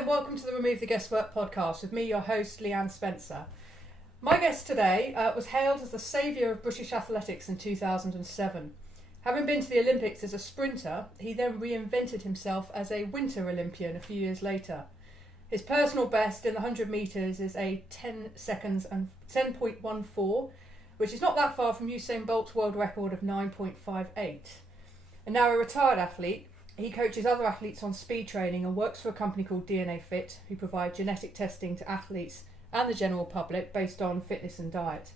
and welcome to the Remove the Guesswork podcast with me, your host, Leanne Spencer. My guest today was hailed as the saviour of British athletics in 2007. Having been to the Olympics as a sprinter, he then reinvented himself as a winter Olympian a few years later. His personal best in the 100 metres is a 10 seconds and 10.14, which is not that far from Usain Bolt's world record of 9.58. And now a retired athlete, he coaches other athletes on speed training and works for a company called DNA Fit, who provide genetic testing to athletes and the general public based on fitness and diet.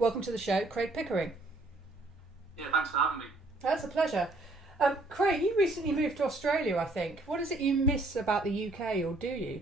Welcome to the show, Craig Pickering. Yeah, thanks for having me. That's a pleasure. Craig, you recently moved to Australia, I think. What is it you miss about the UK, or do you?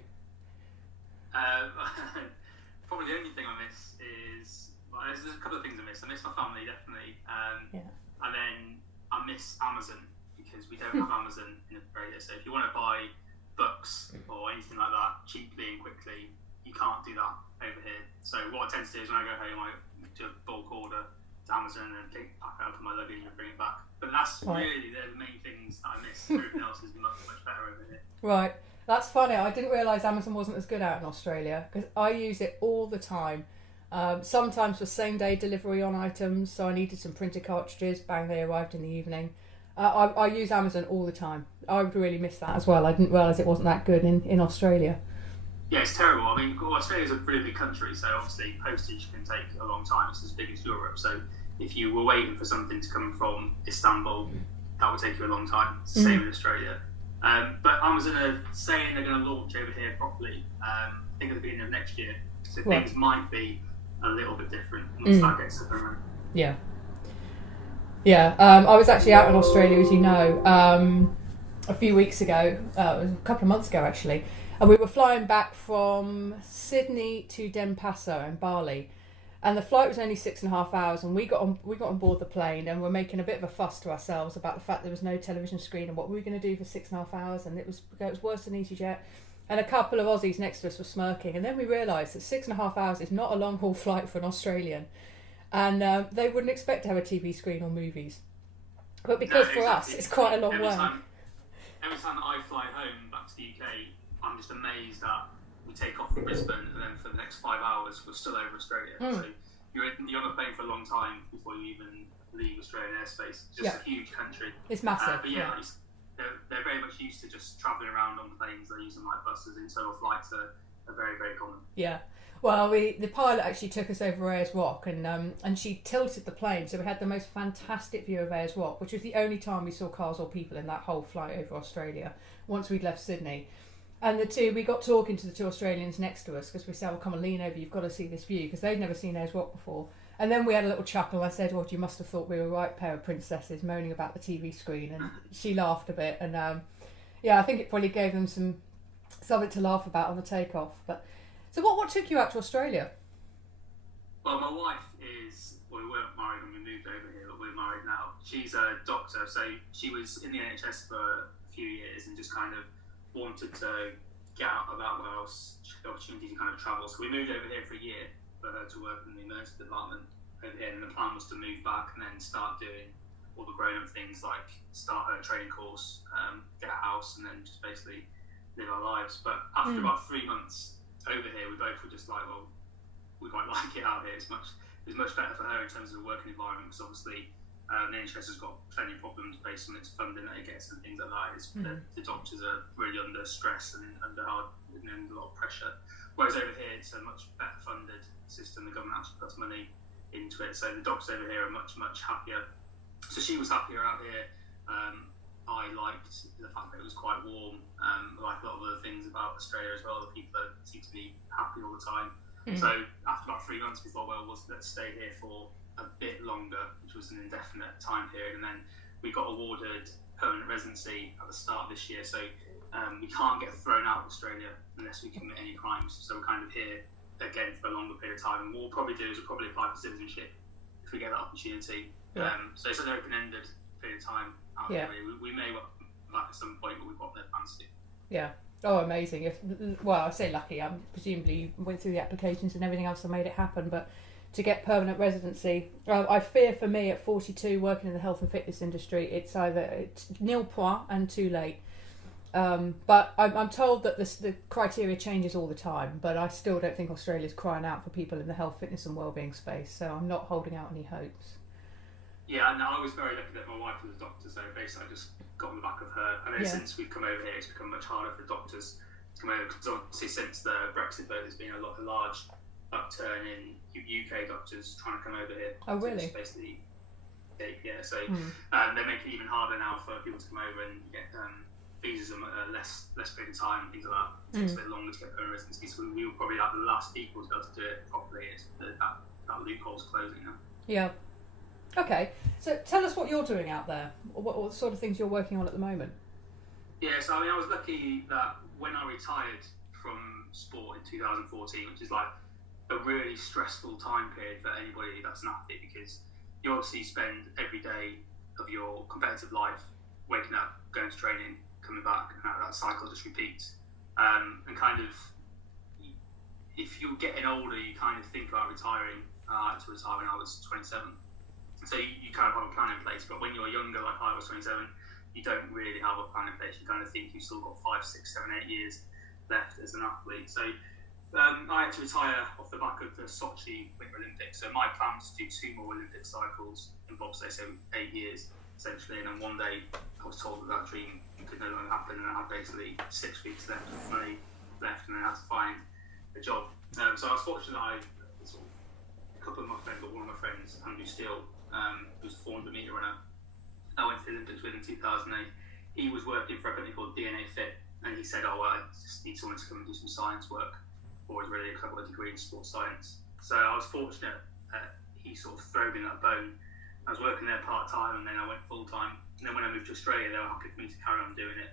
Probably the only thing I miss is, well, there's a couple of things I miss. I miss my family, definitely. And then I miss Amazon, because we don't have Amazon in Australia. So if you want to buy books or anything like that cheaply and quickly, you can't do that over here. So what I tend to do is when I go home, I do a bulk order to Amazon and pack it up in my luggage and bring it back. But that's really they're the main things that I miss. Everything else is much better over here. Right, that's funny. I didn't realise Amazon wasn't as good out in Australia, because I use it all the time. Sometimes for same day delivery on items, so I needed some printer cartridges, bang, they arrived in the evening. I use Amazon all the time. I would really miss that as well. I didn't realise it wasn't that good in Australia. Yeah, it's terrible. I mean, Australia's a really big country, so obviously postage can take a long time. It's as big as Europe, so if you were waiting for something to come from Istanbul, that would take you a long time. It's the same in Australia. But Amazon are saying they're going to launch over here properly, I think at the beginning of next year. So things might be a little bit different once that gets up and running. Yeah. Yeah, I was actually out in Australia, as you know, a few weeks ago, a couple of months ago actually, and we were flying back from Sydney to Denpasar in Bali, and the flight was only 6.5 hours, and we got on board the plane, and we're making a bit of a fuss to ourselves about the fact there was no television screen and what we were going to do for 6.5 hours, and it was worse than EasyJet, and a couple of Aussies next to us were smirking, and then we realised that 6.5 hours is not a long haul flight for an Australian. And they wouldn't expect to have a TV screen or movies. But because for us, it's quite a long way. Every time that I fly home back to the UK, I'm just amazed that we take off from Brisbane and then for the next 5 hours, we're still over Australia. So you're on a plane for a long time before you even leave Australian airspace. It's just a huge country. It's massive. But they're very much used to just travelling around on planes. They're using like buses. Internal flights are very, very common. Yeah. Well, the pilot actually took us over Ayers Rock, and she tilted the plane, so we had the most fantastic view of Ayers Rock, which was the only time we saw cars or people in that whole flight over Australia, once we'd left Sydney. And we got talking to the two Australians next to us, because we said, well, come on, lean over, you've got to see this view, because they'd never seen Ayers Rock before. And then we had a little chuckle. I said, well, you must have thought we were a right pair of princesses moaning about the TV screen, and she laughed a bit, and I think it probably gave them something to laugh about on the takeoff. But so what took you out to Australia? Well, my wife we weren't married when we moved over here, but we're married now. She's a doctor, so she was in the NHS for a few years and just kind of wanted to get out of that house, the opportunity to kind of travel. So we moved over here for a year for her to work in the emergency department over here, and the plan was to move back and then start doing all the grown-up things like start her training course, get a house, and then just basically live our lives. But after about 3 months over here, we both were just like, well, we quite like it out here. It's much better for her in terms of the working environment, because obviously the NHS has got plenty of problems based on its funding that it gets and things like that. The doctors are really under stress and under a lot of pressure. Whereas over here, it's a much better funded system. The government actually puts money into it, so the doctors over here are much happier. So she was happier out here. I liked the fact that it was quite warm. Like a lot of other things about Australia as well, the people seem to be happy all the time. So after about 3 months, we thought, well, let's stay here for a bit longer, which was an indefinite time period. And then we got awarded permanent residency at the start of this year. So we can't get thrown out of Australia unless we commit any crimes. So we're kind of here again for a longer period of time. And what we'll probably do is we'll probably apply for citizenship if we get that opportunity. So it's an open-ended period of time out here. We may well back at some point, but we've got no plans to. Yeah. Oh, amazing. I say lucky. Presumably you went through the applications and everything else and made it happen, but to get permanent residency, I fear for me at 42, working in the health and fitness industry, it's either nil point and too late. But I'm told that the criteria changes all the time, but I still don't think Australia's crying out for people in the health, fitness and wellbeing space, so I'm not holding out any hopes. Yeah, and I was very lucky that my wife was a doctor, so basically I just got on the back of her. And then since we've come over here, it's become much harder for doctors to come over, because obviously since the Brexit vote, there's been a large upturn in UK doctors trying to come over here. Oh, really? Basically, yeah. So they make it even harder now for people to come over and get visas in less period of time and things like that. It takes a bit longer to get permanent residency. So we were probably like the last people to be able to do it properly. That loophole's closing now. Yeah. Okay. So tell us what you're doing out there. What sort of things you're working on at the moment? Yeah. So I was lucky that when I retired from sport in 2014, which is like a really stressful time period for anybody that's an athlete, because you obviously spend every day of your competitive life waking up, going to training, coming back, and that cycle just repeats. And kind of, if you're getting older, you kind of think about retiring. I had to retire when I was 27. So you kind of have a plan in place, but when you're younger, like I was 27, you don't really have a plan in place. You kind of think you've still got 5, 6, 7, 8 years left as an athlete. So I had to retire off the back of the Sochi Winter Olympics. So my plan was to do 2 more Olympic cycles in bobsleigh, so 8 years essentially. And then one day I was told that dream could no longer happen, and I had basically 6 weeks left of money left, and then I had to find a job. So I was fortunate that a couple of my friends, or one of my friends, Andrew Steele, who's a 400 metre runner, I went to the Olympics with in 2008. He was working for a company called DNA Fit, and he said, I just need someone to come and do some science work, or was really a couple of degree in sports science. So I was fortunate that he sort of threw me that bone. I was working there part-time, and then I went full-time. And then when I moved to Australia, they were happy for me to carry on doing it,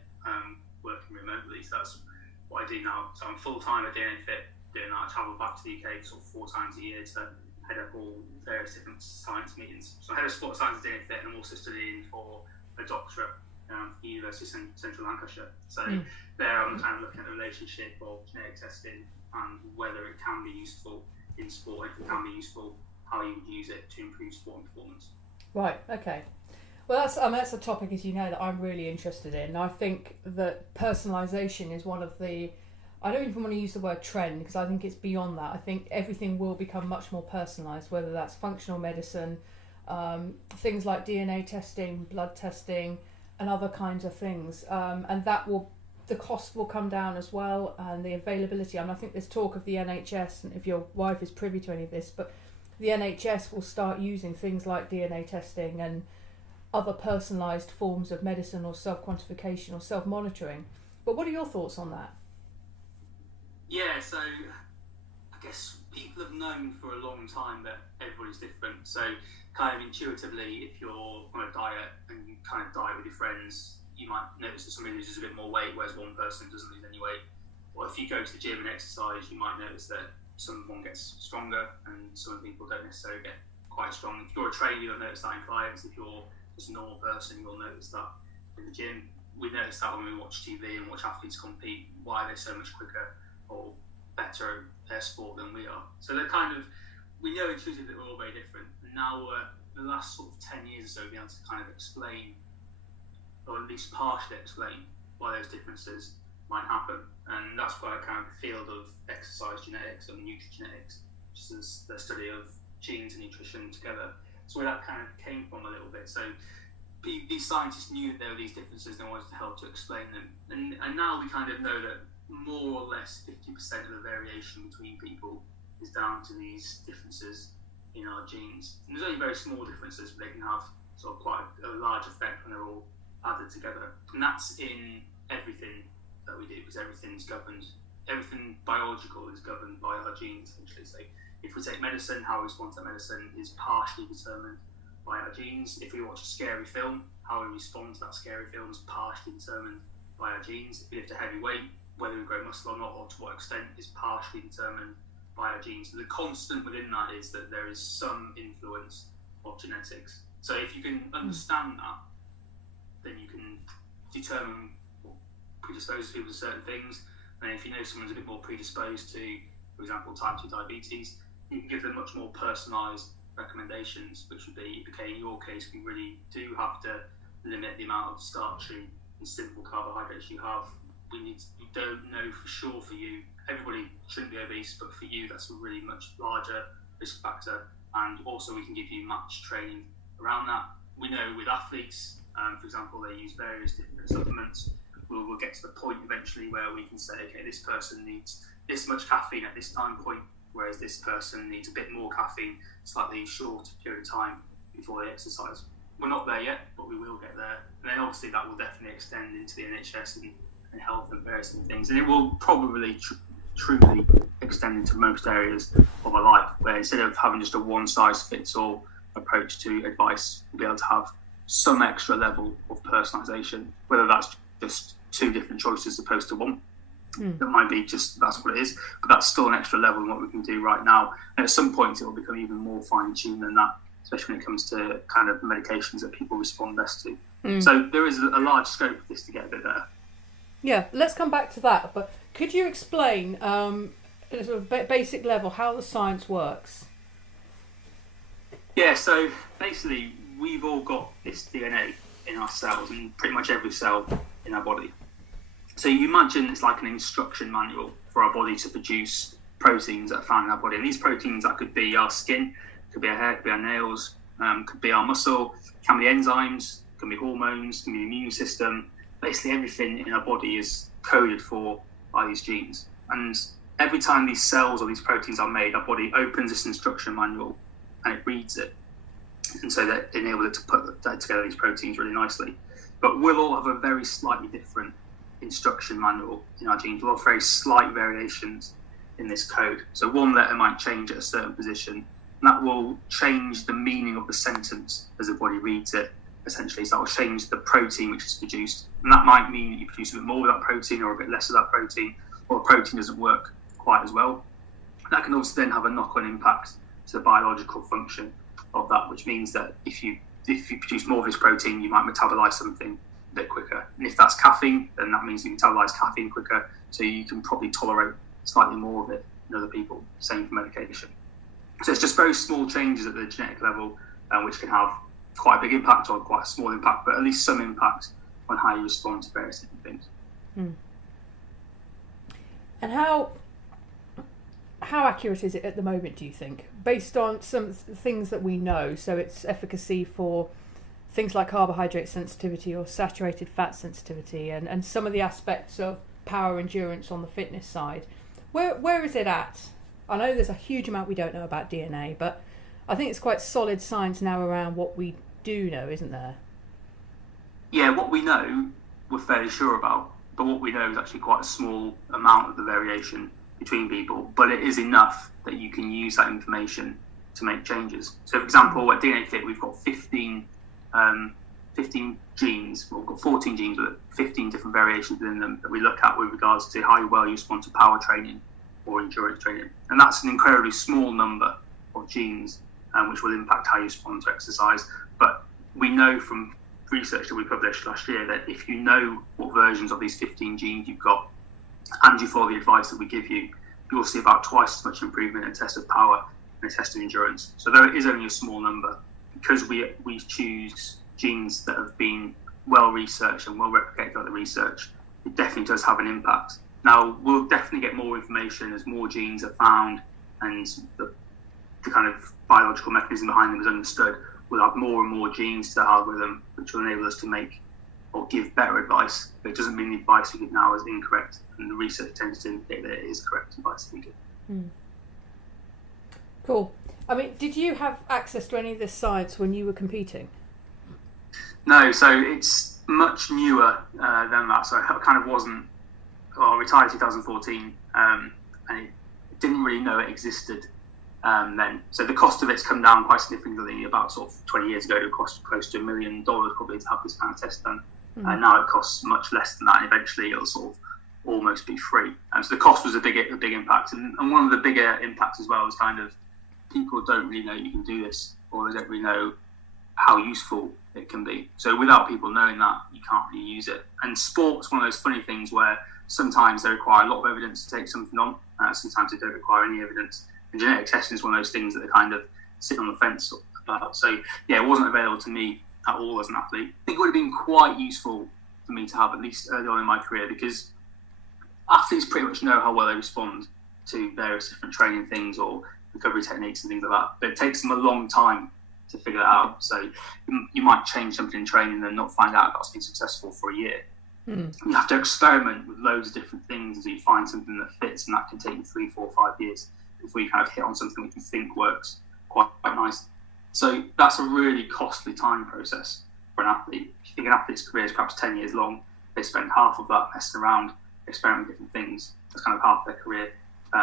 working remotely. So that's what I do now. So I'm full-time at DNA Fit doing that. I travel back to the UK sort of 4 times a year to head up all various different science meetings. So I head of sports science at DNA Fit, and I'm also studying for a doctorate from the University of Central Lancashire. So there I'm kind of looking at the relationship of genetic testing and whether it can be useful in sport. If it can be useful, how you would use it to improve sport and performance. Right, okay. Well, that's a topic, as you know, that I'm really interested in. I think that personalisation is one of the... I don't even want to use the word trend, because I think it's beyond that. I think everything will become much more personalised, whether that's functional medicine, things like DNA testing, blood testing, and other kinds of things. And the cost will come down as well, and the availability. I think there's talk of the NHS, and if your wife is privy to any of this, but the NHS will start using things like DNA testing and other personalised forms of medicine or self-quantification or self-monitoring. But what are your thoughts on that? Yeah, so I guess people have known for a long time that everybody's different. So kind of intuitively, if you're on a diet and you kind of diet with your friends, you might notice that somebody loses a bit more weight, whereas one person doesn't lose any weight. Or if you go to the gym and exercise, you might notice that someone gets stronger and some people don't necessarily get quite strong. If you're a trainer, you'll notice that in clients. If you're just a normal person, you'll notice that in the gym. We notice that when we watch TV and watch athletes compete, why they're so much quicker or better at their sport than we are. So they're kind of, we know intuitively that we're all very different. And now the last sort of 10 years or so, we've been able to kind of explain, or at least partially explain, why those differences might happen. And that's why kind of the field of exercise genetics and nutrigenetics, which is the study of genes and nutrition together. So where that kind of came from a little bit. So these scientists knew that there were these differences and they wanted to help to explain them. And now we kind of know that more or less 50% of the variation between people is down to these differences in our genes. And there's only very small differences, but they can have sort of quite a large effect when they're all added together. And that's in everything that we do, because everything's governed, everything biological is governed by our genes, essentially. So if we take medicine, how we respond to that medicine is partially determined by our genes. If we watch a scary film, how we respond to that scary film is partially determined by our genes. If we lift a heavy weight, whether we grow muscle or not, or to what extent, is partially determined by our genes. The constant within that is that there is some influence of genetics. So if you can understand that, then you can determine what predisposes people to certain things. And if you know someone's a bit more predisposed to, for example, type 2 diabetes, you can give them much more personalised recommendations, which would be, okay, in your case, we really do have to limit the amount of starchy and simple carbohydrates you have we don't know for sure for you. Everybody shouldn't be obese, but for you, that's a really much larger risk factor. And also, we can give you match training around that. We know with athletes, for example, they use various different supplements. We'll get to the point eventually where we can say, okay, this person needs this much caffeine at this time point, whereas this person needs a bit more caffeine, slightly shorter period of time before they exercise. We're not there yet, but we will get there. And then obviously that will definitely extend into the NHS and health and various different things. And it will probably truly extend into most areas of our life, where instead of having just a one-size-fits-all approach to advice, we'll be able to have some extra level of personalisation, whether that's just 2 different choices as opposed to 1. That might be just that's what it is, but that's still an extra level in what we can do right now. And at some point, it will become even more fine-tuned than that, especially when it comes to kind of medications that people respond best to. So there is a large scope for this to get a bit better. Yeah, let's come back to that. But could you explain at a sort of basic level how the science works? Yeah, so basically, we've all got this DNA in our cells, and pretty much every cell in our body. So you imagine it's like an instruction manual for our body to produce proteins that are found in our body. And these proteins, that could be our skin, could be our hair, could be our nails, could be our muscle, can be enzymes, can be hormones, can be the immune system. Basically everything in our body is coded for by these genes. And every time these cells or these proteins are made, our body opens this instruction manual and it reads it. And so that enables it to put together these proteins really nicely. But we'll all have a very slightly different instruction manual in our genes. We'll have very slight variations in this code. So one letter might change at a certain position, and that will change the meaning of the sentence as the body reads it, essentially. So that will change the protein which is produced. And that might mean that you produce a bit more of that protein or a bit less of that protein, or the protein doesn't work quite as well. That can also then have a knock-on impact to the biological function of that, which means that if you produce more of this protein, you might metabolize something a bit quicker. And if that's caffeine, then that means you metabolize caffeine quicker, so you can probably tolerate slightly more of it than other people. Same for medication. So it's just very small changes at the genetic level, which can have quite a big impact or quite a small impact, but at least some impact on how you respond to various different things. And how accurate is it at the moment, do you think, based on some things that we know? So its efficacy for things like carbohydrate sensitivity or saturated fat sensitivity, and some of the aspects of power endurance on the fitness side. Where is it at? I know there's a huge amount we don't know about DNA, but I think it's quite solid science now around what we do know, isn't there? Yeah, what we know we're fairly sure about, but what we know is actually quite a small amount of the variation between people, but it is enough that you can use that information to make changes. So for example, at DNA Fit, we've got 15 genes, well, we've got 14 genes with 15 different variations within them that we look at with regards to how well you respond to power training or endurance training. And that's an incredibly small number of genes which will impact how you respond to exercise. But we know from research that we published last year that if you know what versions of these 15 genes you've got and you follow the advice that we give you, you'll see about twice as much improvement in a test of power and a test of endurance. So though it is only a small number, because we choose genes that have been well researched and well replicated by the research, it definitely does have an impact. Now, we'll definitely get more information as more genes are found and the kind of biological mechanism behind them is understood. We'll have more and more genes to the algorithm, which will enable us to make or give better advice. But it doesn't mean the advice we give now is incorrect, and the research tends to indicate that it is correct advice we give. Cool. I mean, did you have access to any of this science when you were competing? No, so it's much newer than that. So I kind of wasn't. Well, I retired in 2014, and it didn't really know it existed then. So the cost of it's come down quite significantly. About sort of 20 years ago, it cost close to $1 million probably to have this kind of test done. And now it costs much less than that, and eventually it'll sort of almost be free. So the cost was a big impact, and one of the bigger impacts as well was kind of people don't really know you can do this, or they don't really know how useful it can be. So without people knowing that, you can't really use it. And sport's one of those funny things where sometimes they require a lot of evidence to take something on, sometimes they don't require any evidence. And genetic testing is one of those things that they kind of sit on the fence about. So yeah, it wasn't available to me at all as an athlete. I think it would have been quite useful for me to have, at least early on in my career, because athletes pretty much know how well they respond to various different training things or recovery techniques and things like that. But it takes them a long time to figure that out. So you might change something in training and not find out that's been successful for a year. You have to experiment with loads of different things until you find something that fits, and that can take you 3, 4, 5 years before you kind of hit on something that you think works quite nice. So that's a really costly time process for an athlete. If you think an athlete's career is perhaps 10 years long, they spend half of that messing around, experimenting with different things. That's kind of half their career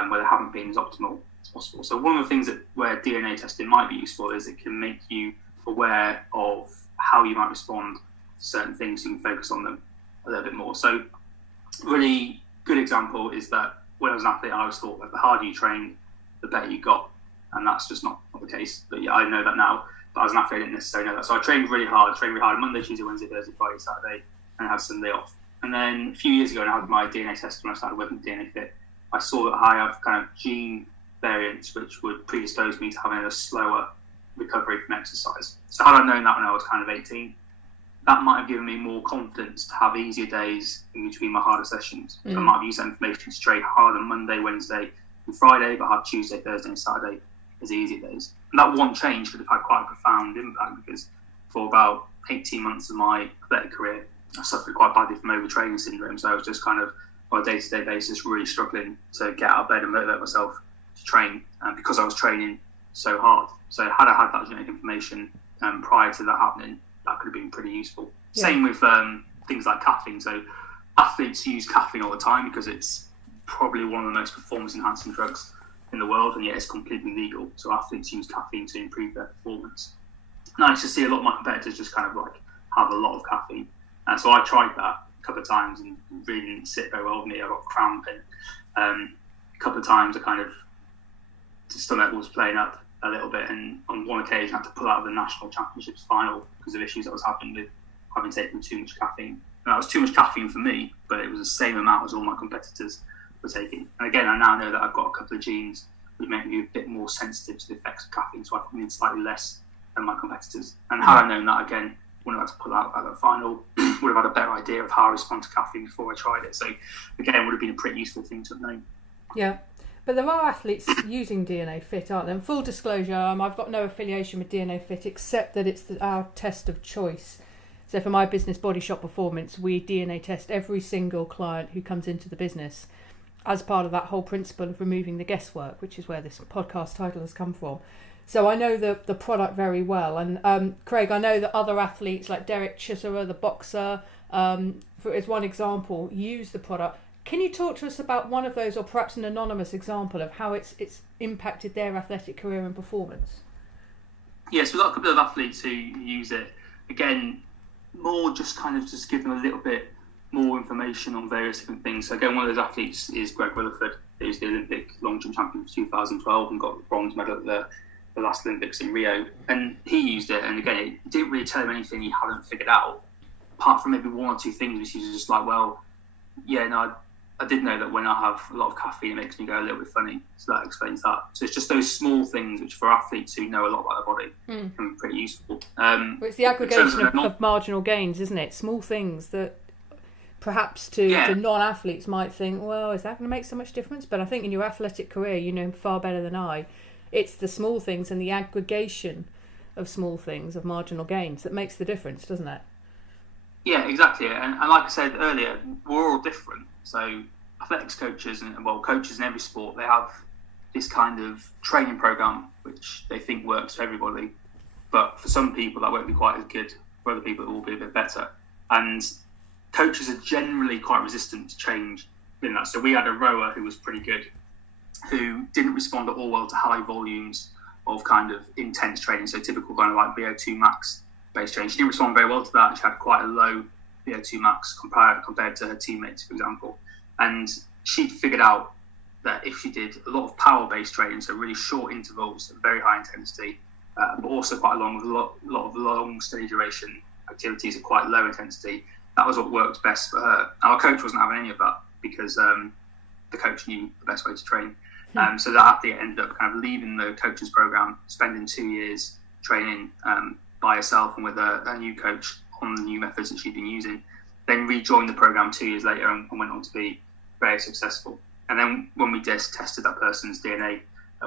where they haven't been as optimal as possible. So one of the things where DNA testing might be useful is it can make you aware of how you might respond to certain things, so you can focus on them a little bit more. So really good example is that when I was an athlete, I always thought that the harder you trained, the better you got. And that's just not the case. But yeah, I know that now. But as an athlete, I didn't necessarily know that. So I trained really hard. Monday, Tuesday, Wednesday, Thursday, Friday, Saturday, and I had Sunday off. And then a few years ago, when I had my DNA test, when I started working with DNA Fit, I saw that I have kind of gene variants which would predispose me to having a slower recovery from exercise. So had I known that when I was kind of 18, that might have given me more confidence to have easier days in between my harder sessions. So I might have used that information to train hard on Monday, Wednesday, and Friday, but have Tuesday, Thursday, and Saturday as easier days. And that one change could have had quite a profound impact, because for about 18 months of my athletic career, I suffered quite badly from overtraining syndrome. So I was just kind of, on a day-to-day basis, really struggling to get out of bed and motivate myself to train, because I was training so hard. So had I had that genetic information prior to that happening, that could have been pretty useful. Yeah. Same with things like caffeine. So athletes use caffeine all the time because it's probably one of the most performance-enhancing drugs in the world, and yet it's completely legal. So athletes use caffeine to improve their performance. And I used to see a lot of my competitors just kind of like have a lot of caffeine. And so I tried that a couple of times and really didn't sit very well with me. I got cramp, and a couple of times I kind of, the stomach was playing up a little bit, and on one occasion I had to pull out of the national championships final because of issues I was having with having taken too much caffeine. And that was too much caffeine for me, but it was the same amount as all my competitors were taking. And again, I now know that I've got a couple of genes which make me a bit more sensitive to the effects of caffeine, so I put in slightly less than my competitors. And had I known that, again, wouldn't have had to pull out at the final, would have had a better idea of how I respond to caffeine before I tried it. So again, it would have been a pretty useful thing to have known. Yeah. But there are athletes using DNA Fit, aren't there? And full disclosure, I've got no affiliation with DNA Fit except that it's our test of choice. So for my business, Bodyshot Performance, we DNA test every single client who comes into the business as part of that whole principle of removing the guesswork, which is where this podcast title has come from. So I know the product very well. And Craig, I know that other athletes like Derek Chisora, the boxer, as one example, use the product. Can you talk to us about one of those, or perhaps an anonymous example of how it's impacted their athletic career and performance? Yes, we've got a couple of athletes who use it. Again, more just kind of just give them a little bit more information on various different things. So again, one of those athletes is Greg Williford, who's the Olympic long jump champion for 2012 and got the bronze medal at the last Olympics in Rio. And he used it, and again, it didn't really tell him anything he hadn't figured out, apart from maybe one or two things which he was just like, well, yeah, no, I did know that when I have a lot of caffeine, it makes me go a little bit funny. So that explains that. So it's just those small things which, for athletes who know a lot about their body, can be pretty useful. Well, it's the aggregation of marginal gains, isn't it? Small things that perhaps to non-athletes might think, well, is that going to make so much difference? But I think in your athletic career, you know far better than I, it's the small things and the aggregation of small things, of marginal gains, that makes the difference, doesn't it? Yeah, exactly. And like I said earlier, we're all different. So athletics coaches and coaches in every sport, they have this kind of training program which they think works for everybody. But for some people, that won't be quite as good. For other people, it will be a bit better. And coaches are generally quite resistant to change in that. So we had a rower who was pretty good, who didn't respond at all well to high volumes of kind of intense training. So typical kind of like VO2 max based training. She didn't respond very well to that. She had quite a low VO2 max compared to her teammates, for example. And she'd figured out that if she did a lot of power-based training, so really short intervals at very high intensity, but also quite a lot of long, steady duration activities at quite low intensity, that was what worked best for her. Our coach wasn't having any of that because the coach knew the best way to train. So that athlete ended up kind of leaving the coach's program, spending 2 years training by herself and with a new coach on the new methods that she'd been using, then rejoined the program 2 years later and went on to be very successful. And then when we just tested that person's DNA,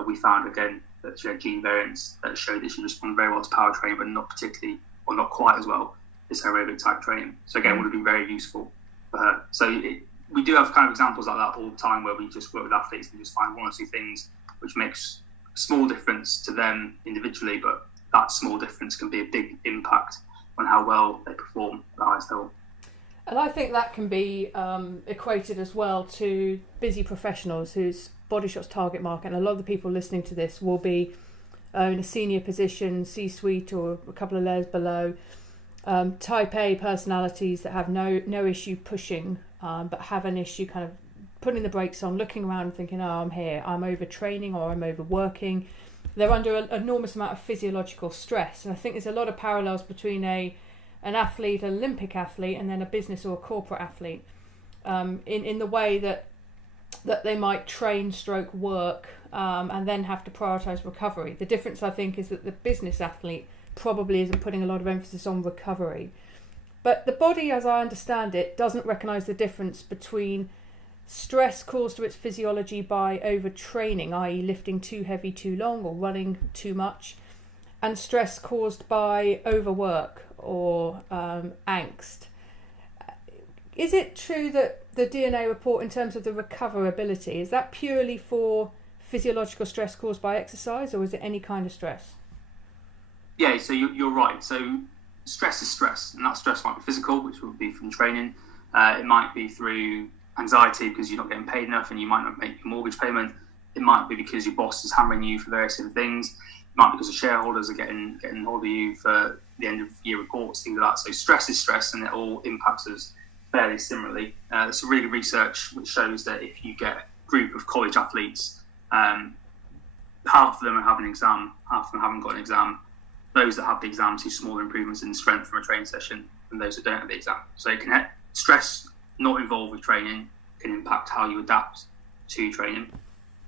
we found again that she had gene variants that showed that she responded very well to power training, but not particularly, or not quite as well as aerobic type training. So again, would have been very useful for her. So we do have kind of examples like that all the time where we just work with athletes and just find one or two things which makes a small difference to them individually, but that small difference can be a big impact on how well they perform at the highest level. And I think that can be equated as well to busy professionals whose Bodyshot's target market, and a lot of the people listening to this will be in a senior position, C-suite or a couple of layers below, type A personalities that have no issue pushing, but have an issue kind of putting the brakes on, looking around and thinking, oh, I'm here, I'm overtraining or I'm overworking. They're under an enormous amount of physiological stress. And I think there's a lot of parallels between an athlete, an Olympic athlete, and then a business or a corporate athlete, in the way that they might train stroke work and then have to prioritise recovery. The difference, I think, is that the business athlete probably isn't putting a lot of emphasis on recovery. But the body, as I understand it, doesn't recognise the difference between stress caused to its physiology by overtraining, i.e. lifting too heavy too long or running too much, and stress caused by overwork or angst. Is it true that the DNA report in terms of the recoverability, is that purely for physiological stress caused by exercise, or is it any kind of stress? Yeah, so you're right. So stress is stress, and that stress might be physical, which would be from training. It might be through anxiety because you're not getting paid enough and you might not make your mortgage payment. It might be because your boss is hammering you for various different things. It might be because the shareholders are getting hold of you for the end of year reports, things like that. So stress is stress, and it all impacts us fairly similarly. There's some really good research which shows that if you get a group of college athletes, half of them are having an exam, half of them haven't got an exam. Those that have the exam see smaller improvements in strength from a training session than those that don't have the exam. So it can stress not involved with training can impact how you adapt to training.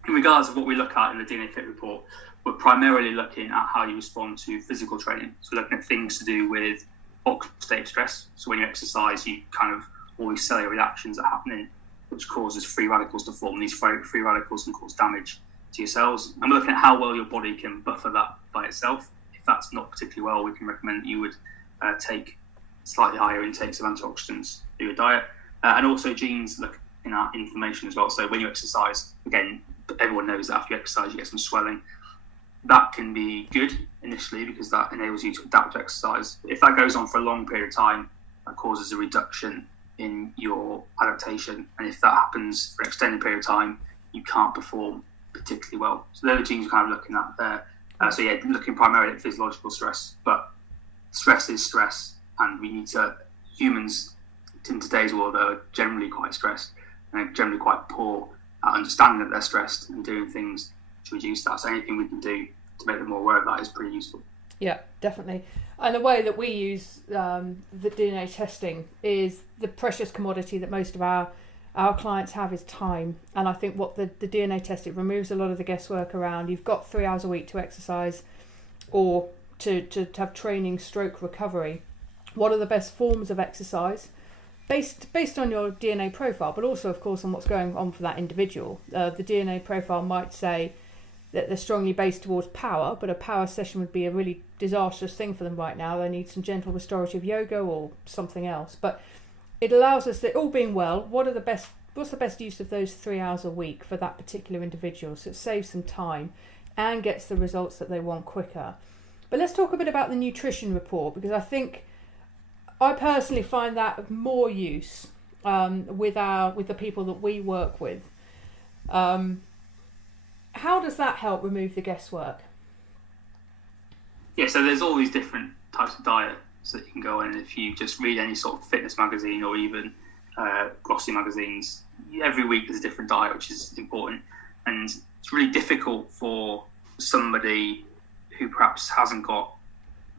In regards of what we look at in the DNA Fit report, we're primarily looking at how you respond to physical training. So we're looking at things to do with oxidative stress. So when you exercise, you kind of all these cellular reactions are happening, which causes free radicals to form. These free radicals can cause damage to your cells. And we're looking at how well your body can buffer that by itself. If that's not particularly well, we can recommend that you would take slightly higher intakes of antioxidants through your diet. And also genes looking at inflammation as well. So when you exercise, again, everyone knows that after you exercise, you get some swelling. That can be good initially because that enables you to adapt to exercise. If that goes on for a long period of time, that causes a reduction in your adaptation. And if that happens for an extended period of time, you can't perform particularly well. So they're the genes you're kind of looking at there. So yeah, looking primarily at physiological stress, but stress is stress, and we need to, humans in today's world are generally quite stressed and are generally quite poor at understanding that they're stressed and doing things to reduce that. So anything we can do to make them more aware of that is pretty useful. Yeah, definitely. And the way that we use the DNA testing is the precious commodity that most of our clients have is time. And I think what the DNA test, it removes a lot of the guesswork around you've got 3 hours a week to exercise or to have training stroke recovery. What are the best forms of exercise? Based on your DNA profile, but also, of course, on what's going on for that individual. The DNA profile might say that they're strongly based towards power, but a power session would be a really disastrous thing for them right now. They need some gentle restorative yoga or something else. But it allows us that, all being well, what's the best use of those 3 hours a week for that particular individual? So it saves them time and gets the results that they want quicker. But let's talk a bit about the nutrition report, because I personally find that of more use with the people that we work with. How does that help remove the guesswork? Yeah, so there's all these different types of diets that you can go in. If you just read any sort of fitness magazine or even glossy magazines, every week there's a different diet, which is important. And it's really difficult for somebody who perhaps hasn't got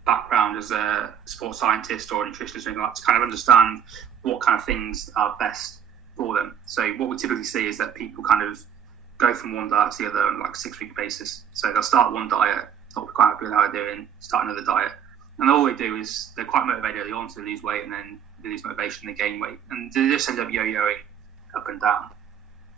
background as a sports scientist or a nutritionist or anything like that to kind of understand what kind of things are best for them. So what we typically see is that people kind of go from one diet to the other on like a 6-week basis. So they'll start one diet, not quite happy with how they're doing, start another diet. And all they do is they're quite motivated early on to lose weight, and then they lose motivation, they gain weight. And they just end up yo-yoing up and down.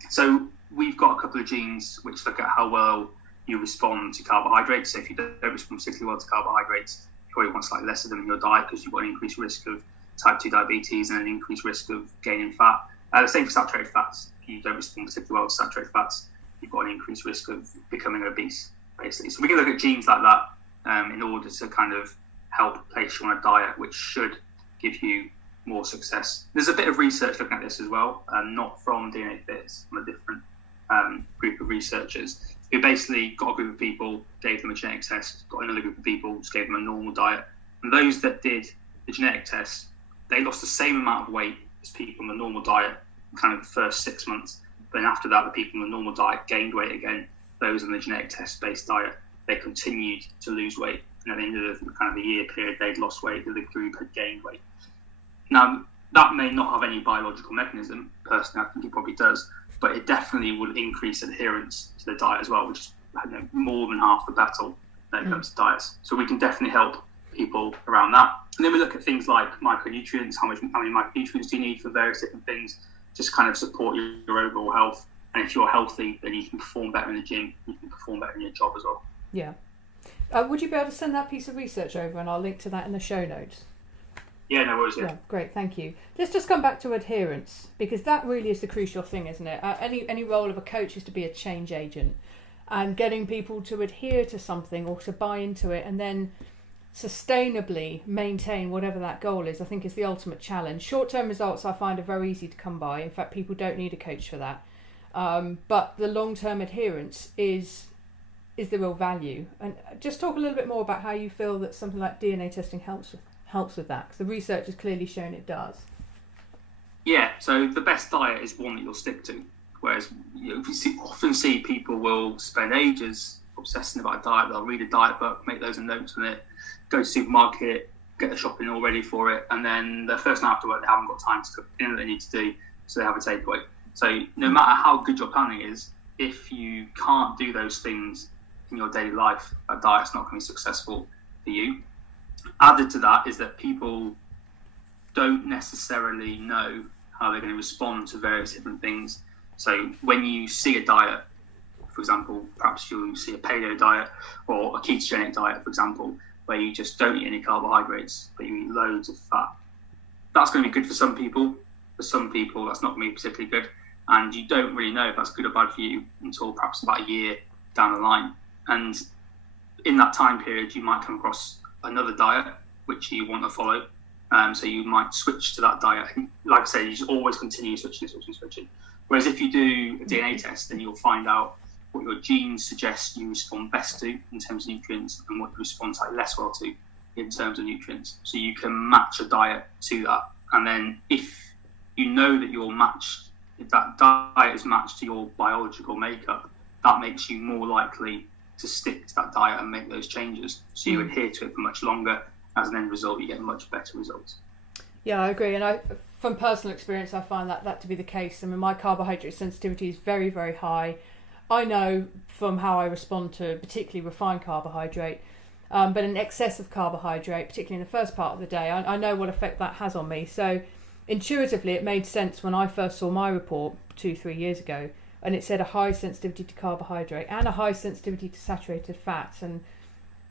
So we've got a couple of genes which look at how well you respond to carbohydrates. So if you don't respond particularly well to carbohydrates, you probably want slightly less of them in your diet because you've got an increased risk of type 2 diabetes and an increased risk of gaining fat. The same for saturated fats. If you don't respond particularly well to saturated fats, you've got an increased risk of becoming obese, basically. So we can look at genes like that in order to kind of help place you on a diet which should give you more success. There's a bit of research looking at this as well, not from DNA Fits, from a different group of researchers who basically got a group of people, gave them a genetic test, got another group of people, just gave them a normal diet. And those that did the genetic test, they lost the same amount of weight as people on the normal diet kind of the first 6 months. But then after that, the people on the normal diet gained weight again. Those on the genetic test-based diet, they continued to lose weight. And at the end of the kind of the year period, they'd lost weight, the other group had gained weight. Now, that may not have any biological mechanism. Personally, I think it probably does. But it definitely will increase adherence to the diet as well, which is more than half the battle when it comes to diets. So we can definitely help people around that. And then we look at things like micronutrients, how many micronutrients do you need for various different things, just kind of support your overall health. And if you're healthy, then you can perform better in the gym, you can perform better in your job as well. Yeah. Would you be able to send that piece of research over, and I'll link to that in the show notes? Yeah, no worries. Yeah, great, thank you. Let's just come back to adherence, because that really is the crucial thing, isn't it? Any role of a coach is to be a change agent, and getting people to adhere to something or to buy into it and then sustainably maintain whatever that goal is, I think is the ultimate challenge. Short-term results I find are very easy to come by. In fact, people don't need a coach for that. But the long-term adherence is the real value. And just talk a little bit more about how you feel that something like DNA testing helps with that, because the research has clearly shown it does. Yeah, so the best diet is one that you'll stick to. Whereas often see people will spend ages obsessing about a diet. They'll read a diet book, make loads of notes on it, go to the supermarket, get the shopping all ready for it, and then the first night after work they haven't got time to cook the dinner they need to do, so they have a takeaway. So no matter how good your planning is, if you can't do those things in your daily life, that diet's not going to be successful for you. Added to that is that people don't necessarily know how they're going to respond to various different things. So when you see a diet, for example, perhaps you'll see a paleo diet or a ketogenic diet, for example, where you just don't eat any carbohydrates, but you eat loads of fat. That's going to be good for some people. For some people, that's not going to be particularly good. And you don't really know if that's good or bad for you until perhaps about a year down the line. And in that time period, you might come across another diet which you want to follow. So you might switch to that diet. Like I said, you just always continue switching. Whereas if you do a DNA test, then you'll find out what your genes suggest you respond best to in terms of nutrients and what you respond slightly less well to in terms of nutrients. So you can match a diet to that. And then if you know that you're matched, if that diet is matched to your biological makeup, that makes you more likely to stick to that diet and make those changes. So you adhere to it for much longer. As an end result, you get much better results. Yeah, I agree. And from personal experience, I find that to be the case. I mean, my carbohydrate sensitivity is very, very high. I know from how I respond to particularly refined carbohydrate, but an excess of carbohydrate, particularly in the first part of the day, I know what effect that has on me. So intuitively, it made sense when I first saw my report 2-3 years ago, and it said a high sensitivity to carbohydrate and a high sensitivity to saturated fats. And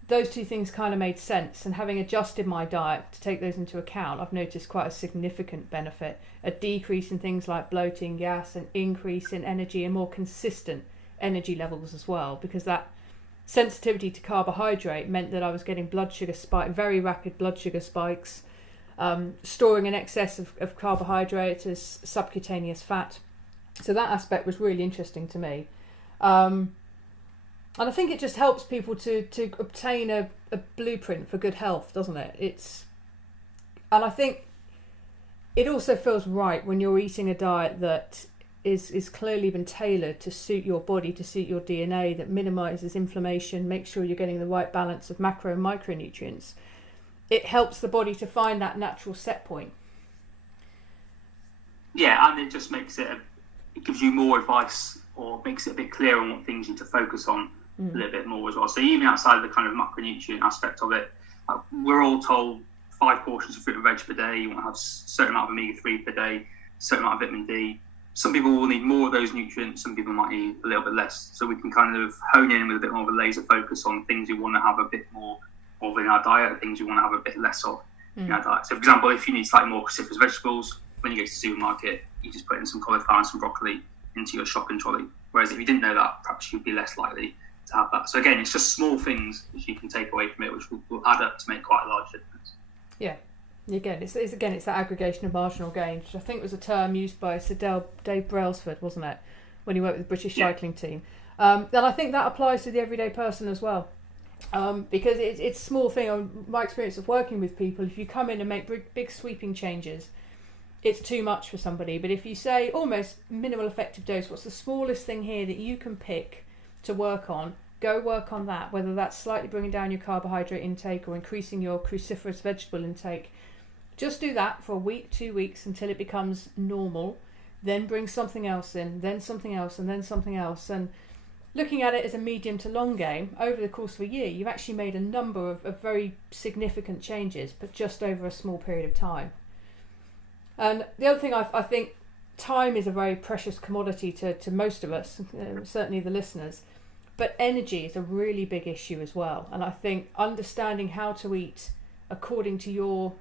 those two things kind of made sense. And having adjusted my diet to take those into account, I've noticed quite a significant benefit, a decrease in things like bloating, gas, an increase in energy and more consistent energy levels as well, because that sensitivity to carbohydrate meant that I was getting very rapid blood sugar spikes, storing in excess of carbohydrate as subcutaneous fat. So that aspect was really interesting to me. And I think it just helps people to obtain a blueprint for good health, doesn't it? And I think it also feels right when you're eating a diet that is clearly been tailored to suit your body, to suit your DNA, that minimises inflammation, makes sure you're getting the right balance of macro and micronutrients. It helps the body to find that natural set point. Yeah, and it just makes it gives you more advice, or makes it a bit clearer on what things you need to focus on a little bit more as well. So even outside of the kind of macronutrient aspect of it, we're all told 5 portions of fruit and veg per day. You want to have a certain amount of omega-3 per day, a certain amount of vitamin D, some people will need more of those nutrients, some people might need a little bit less. So we can kind of hone in with a bit more of a laser focus on things we want to have a bit more of in our diet, and things we want to have a bit less of in our diet. So for example, if you need slightly more cruciferous vegetables, when you go to the supermarket, you just put in some cauliflower and some broccoli into your shopping trolley. Whereas if you didn't know that, perhaps you'd be less likely to have that. So again, it's just small things that you can take away from it, which will add up to make quite a large difference. Yeah. Again, it's that aggregation of marginal gain, which I think was a term used by Sir Dave Brailsford, wasn't it, when he worked with the British cycling team. And I think that applies to the everyday person as well, because it's a small thing. On my experience of working with people, if you come in and make big sweeping changes, it's too much for somebody. But if you say almost minimal effective dose, what's the smallest thing here that you can pick to work on? Go work on that, whether that's slightly bringing down your carbohydrate intake or increasing your cruciferous vegetable intake. Just do that for a week, 2 weeks, until it becomes normal. Then bring something else in, then something else, and then something else. And looking at it as a medium to long game, over the course of a year, you've actually made a number of very significant changes, but just over a small period of time. And the other thing, I think time is a very precious commodity to most of us, certainly the listeners. But energy is a really big issue as well. And I think understanding how to eat according to your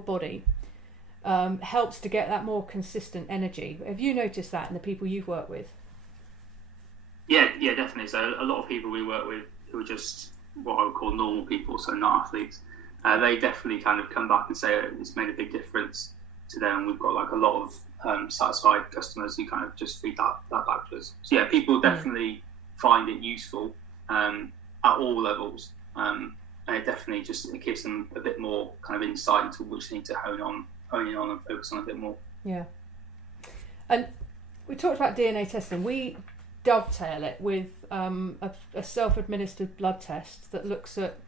body helps to get that more consistent energy. Have you noticed that in the people you've worked with? Yeah, definitely. So a lot of people we work with who are just what I would call normal people, so not athletes, they definitely kind of come back and say it's made a big difference to them. We've got like a lot of satisfied customers who kind of just feed that back to us. So yeah, people definitely find it useful at all levels. And it definitely it gives them a bit more kind of insight into which they need to hone in on and focus on a bit more. Yeah. And we talked about DNA testing. We dovetail it with a self-administered blood test that looks at,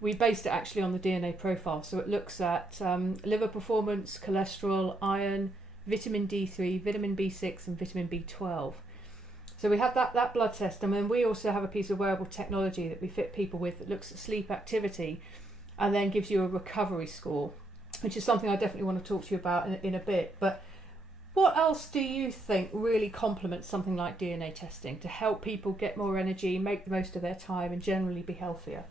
we based it actually on the DNA profile. So it looks at liver performance, cholesterol, iron, vitamin D3, vitamin B6 and vitamin B12. So we have that blood test, and then we also have a piece of wearable technology that we fit people with that looks at sleep activity and then gives you a recovery score, which is something I definitely want to talk to you about in a bit. But what else do you think really complements something like DNA testing to help people get more energy, make the most of their time and generally be healthier?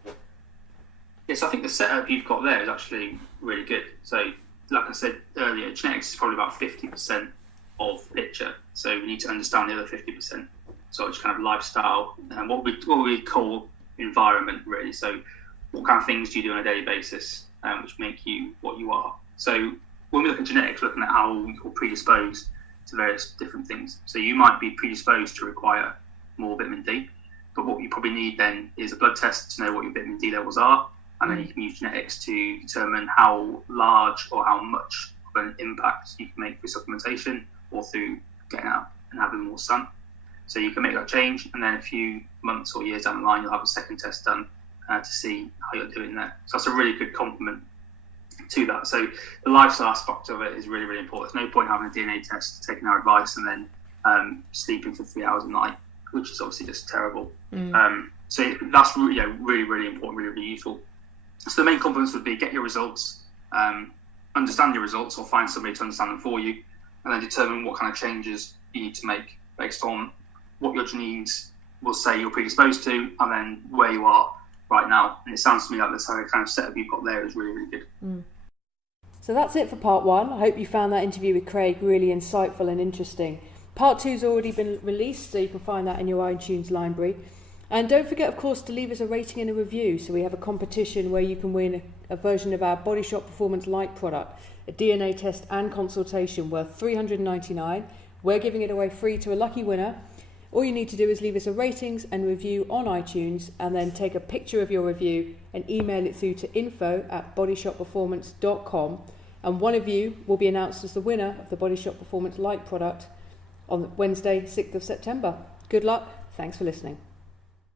Yes, I think the setup you've got there is actually really good. So like I said earlier, genetics is probably about 50% of the picture. So we need to understand the other 50%. So it's kind of lifestyle and what we call environment, really. So what kind of things do you do on a daily basis which make you what you are? So when we look at genetics, we're looking at how we're predisposed to various different things. So you might be predisposed to require more vitamin D, but what you probably need then is a blood test to know what your vitamin D levels are, and then you can use genetics to determine how large or how much of an impact you can make through supplementation or through getting out and having more sun. So you can make that change, and then a few months or years down the line, you'll have a second test done to see how you're doing there. So that's a really good complement to that. So the lifestyle aspect of it is really, really important. There's no point having a DNA test, taking our advice, and then sleeping for 3 hours a night, which is obviously just terrible. So that's really, really important, really, really useful. So the main complements would be get your results, understand your results, or find somebody to understand them for you, and then determine what kind of changes you need to make based on what your genes will say you're predisposed to, and then where you are right now. And it sounds to me like this kind of setup you've got there is really, really good. So that's it for part one. I hope you found that interview with Craig really insightful and interesting. Part two's already been released, so you can find that in your iTunes library. And don't forget, of course, to leave us a rating and a review. So we have a competition where you can win a version of our Bodyshot Performance Light product, a DNA test and consultation worth $399. We're giving it away free to a lucky winner. All you need to do is leave us a ratings and review on iTunes, and then take a picture of your review and email it through to info@bodyshotperformance.com, and one of you will be announced as the winner of the Bodyshot Performance Light product on Wednesday, 6th of September. Good luck. Thanks for listening.